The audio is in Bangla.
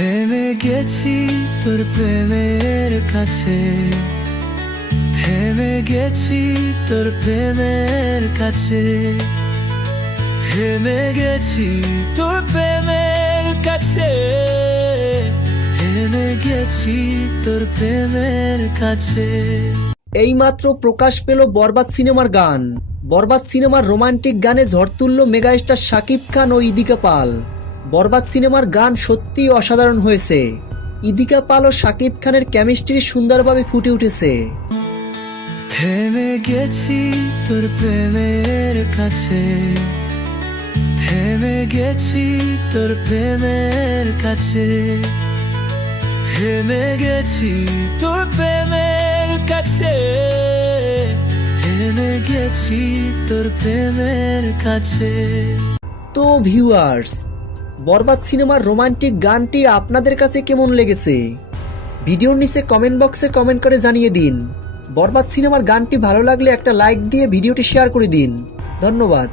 থেমে গেছি তোর প্রেমের কাছে, থেমে গেছি তোর প্রেমের কাছে, থেমে গেছি তোর প্রেমের কাছে, থেমে গেছি তোর প্রেমের কাছে। এইমাত্র প্রকাশ পেল বরবাদ সিনেমার গান। বরবাদ সিনেমার রোমান্টিক গানে ঝড় তুলল মেগাস্টার শাকিব খান ও ইদিকা পাল। বরবাদ সিনেমার গান সত্যিই অসাধারণ হয়েছে। ইদিকা পাল ও শাকিব খানের কেমিস্ট্রি সুন্দরভাবে ফুটে উঠেছে। থেমে গেছি তোর প্রেমের কাছে, থেমে গেছি তোর প্রেমের কাছে, থেমে গেছি তোর প্রেমের কাছে, থেমে গেছি তোর প্রেমের কাছে। তো ভিউয়ার্স, বরবাদ সিনেমার রোমান্টিক গানটি আপনাদের কাছে কেমন লেগেছে? ভিডিওর নিচে কমেন্ট বক্সে কমেন্ট করে জানিয়ে দিন। বরবাদ সিনেমার গানটি ভালো লাগলে একটা লাইক দিয়ে ভিডিওটি শেয়ার করে দিন। ধন্যবাদ।